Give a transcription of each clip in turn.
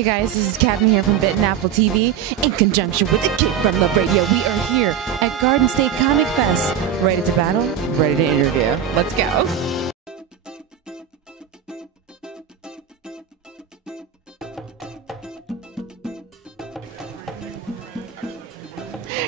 Hey guys, this is Cadma here from Bitten Apple TV in conjunction with the kid from the radio. We are here at Garden State Comic Fest, ready to battle, ready to interview. Let's go.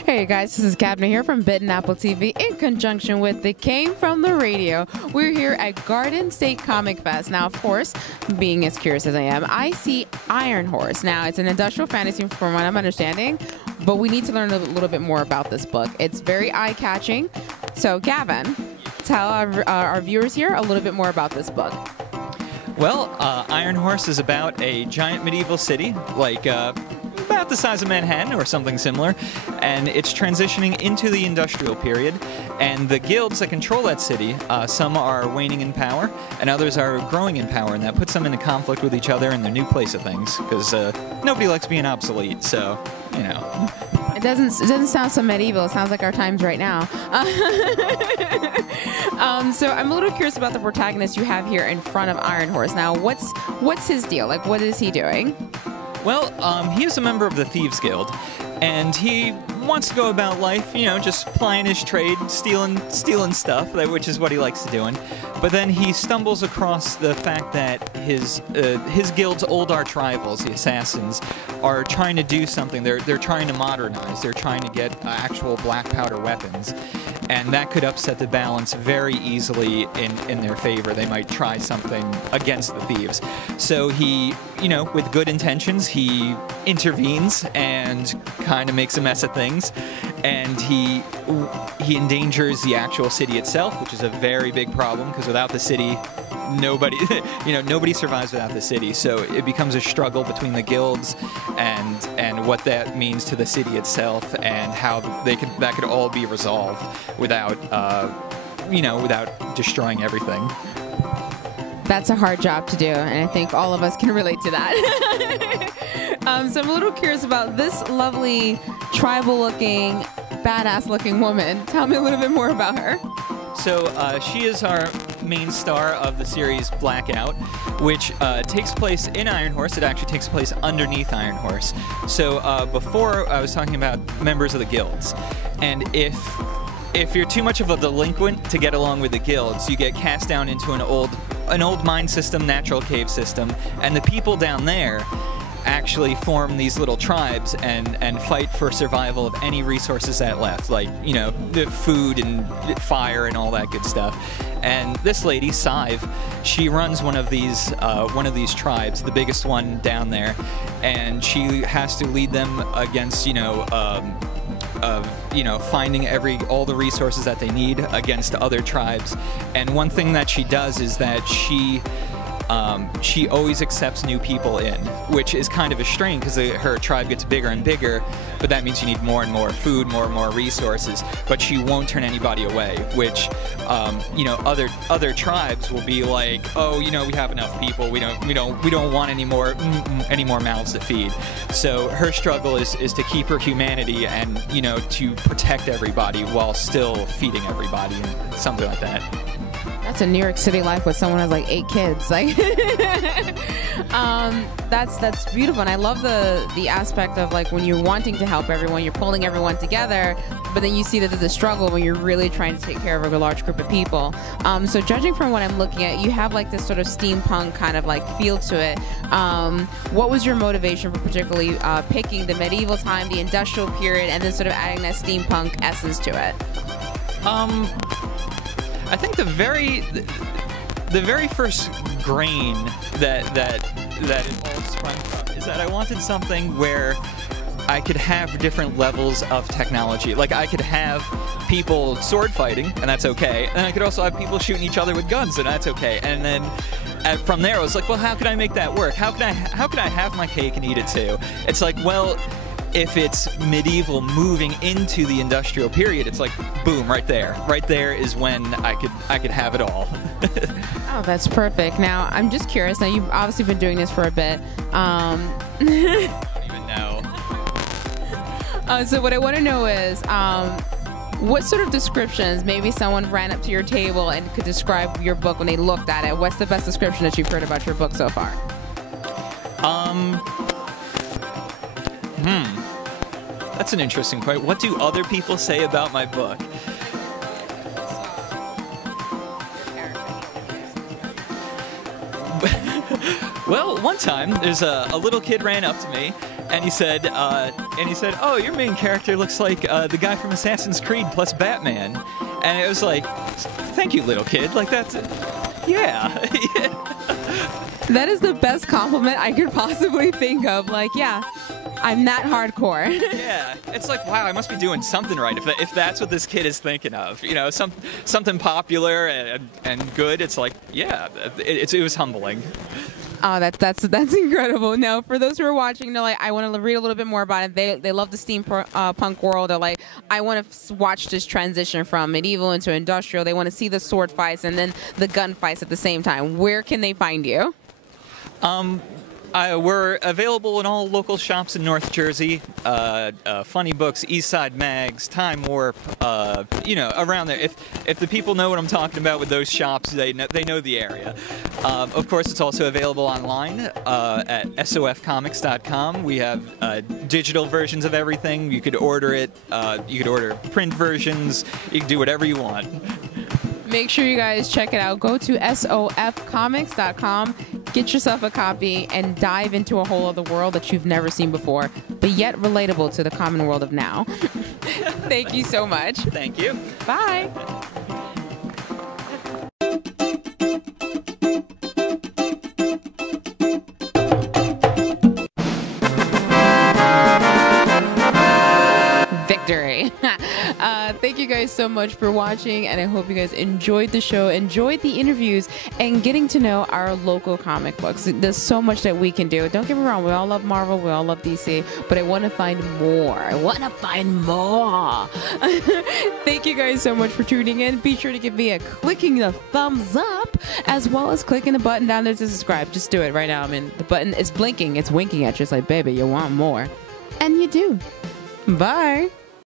Hey guys, this is Cadma here from Bitten Apple TV in conjunction with the Came from the Radio. We're here at Garden State Comic Fest. Now, of course, being as curious as I am, I see Iron Horse. Now, it's an industrial fantasy from what I'm understanding, but we need to learn a little bit more about this book. It's very eye-catching. So, Gavin, tell our viewers here a little bit more about this book. Well, Iron Horse is about a giant medieval city, like about the size of Manhattan or something similar, and it's transitioning into the industrial period, and the guilds that control that city, some are waning in power, and others are growing in power, and that puts them into conflict with each other in their new place of things, because nobody likes being obsolete, so, you know. It doesn't sound so medieval. It sounds like our times right now. So I'm a little curious about the protagonist you have here in front of Iron Horse. Now, what's his deal? Like, what is he doing? Well, he is a member of the Thieves Guild, and he wants to go about life, you know, just plying his trade, stealing stuff, which is what he likes to doing. But then he stumbles across the fact that his guild's old arch rivals, the Assassins, are trying to do something. They're trying to modernize. They're trying to get actual black powder weapons, and that could upset the balance very easily in their favor. They might try something against the thieves. So he, you know, with good intentions, he intervenes and kind of makes a mess of things, and he endangers the actual city itself, which is a very big problem, because without the city, nobody survives without the city. So it becomes a struggle between the guilds and what that means to the city itself, and how that could all be resolved without without destroying everything. That's a hard job to do, and I think all of us can relate to that. So I'm a little curious about this lovely, tribal-looking, badass-looking woman. Tell me a little bit more about her. So she is our main star of the series BlackOut, which takes place in Iron Horse. It actually takes place underneath Iron Horse. So before, I was talking about members of the guilds, and if you're too much of a delinquent to get along with the guilds, you get cast down into an old mine system, natural cave system, and the people down there actually form these little tribes and fight for survival of any resources that left, like, you know, the food and fire and all that good stuff. And this lady, Sive, she runs one of these tribes, the biggest one down there, and she has to lead them against, finding all the resources that they need against other tribes. And one thing that she does is that she always accepts new people in, which is kind of a strain because her tribe gets bigger and bigger, but that means you need more and more food, more and more resources. But she won't turn anybody away, which other tribes will be like, oh, we have enough people, we don't want any more mouths to feed. So her struggle is to keep her humanity and to protect everybody while still feeding everybody, and something like that. That's a New York City life with someone who has like 8 kids. Like, that's beautiful, and I love the aspect of like when you're wanting to help everyone, you're pulling everyone together, but then you see that there's a struggle when you're really trying to take care of a large group of people. So judging from what I'm looking at, you have like this sort of steampunk kind of like feel to it. What was your motivation for particularly picking the medieval time, the industrial period, and then sort of adding that steampunk essence to it? I think the very first grain that it all sprung from is that I wanted something where I could have different levels of technology. Like, I could have people sword fighting, and that's okay, and I could also have people shooting each other with guns, and that's okay. And then from there, I was like, well, how can I make that work? How can I have my cake and eat it too? It's like, well, if it's medieval moving into the industrial period, it's like, boom, right there. Right there is when I could have it all. Oh, that's perfect. Now, I'm just curious. Now, you've obviously been doing this for a bit. I don't even know. So what I want to know is, what sort of descriptions, maybe someone ran up to your table and could describe your book when they looked at it. What's the best description that you've heard about your book so far? That's an interesting point. What do other people say about my book? Well, one time there's a little kid ran up to me and he said, "Oh, your main character looks like the guy from Assassin's Creed plus Batman." And it was like, "Thank you, little kid." Like that's, yeah. That is the best compliment I could possibly think of. Like, yeah, I'm that hardcore. Yeah, it's like, wow, I must be doing something right if that's what this kid is thinking of. You know, something popular and good. It's like, yeah, it was humbling. Oh, that's incredible. Now, for those who are watching, they're like, I want to read a little bit more about it. They love the steampunk world. They're like, I want to watch this transition from medieval into industrial. They want to see the sword fights and then the gun fights at the same time. Where can they find you? We're available in all local shops in North Jersey. Funny Books, Eastside Mags, Time Warp, you know, around there. If the people know what I'm talking about with those shops, they know the area. Of course, it's also available online at sofcomics.com. We have digital versions of everything. You could order it. You could order print versions. You can do whatever you want. Make sure you guys check it out. Go to sofcomics.com, get yourself a copy, and dive into a whole other world that you've never seen before, but yet relatable to the common world of now. Thank you so much. Thank you. Bye. Victory. Thank you guys so much for watching, and I hope you guys enjoyed the show, enjoyed the interviews, and getting to know our local comic books. There's so much that we can do. Don't get me wrong, we all love Marvel, we all love DC, but I want to find more. I want to find more. Thank you guys so much for tuning in. Be sure to give me a clicking the thumbs up, as well as clicking the button down there to subscribe. Just do it right now. I mean, the button is blinking, it's winking at you. It's like, baby, you want more. And you do. Bye.